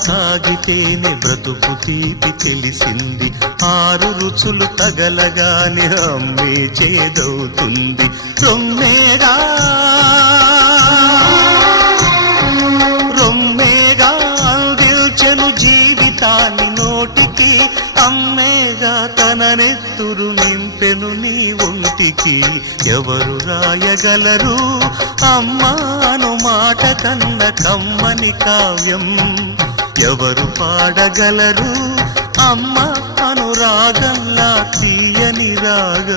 సాగితేనే బ్రతుకు తీపి తెలిసింది. ఆరు రుచులు తగలగానే అమ్మే చేదవుతుంది. రొమ్మేగా రొమ్మేగా అందిల్చెను జీవితాన్ని నోటికి. అమ్మేగా తననెత్తురు నింపెను నీ ఒంటికి. ఎవరు రాయగలరు? అమ్మాను మాట కన్న కమ్మని కావ్యం. ఎవరు పాడగలరు? అమ్మ అనురాగంలా తీయని రాగం.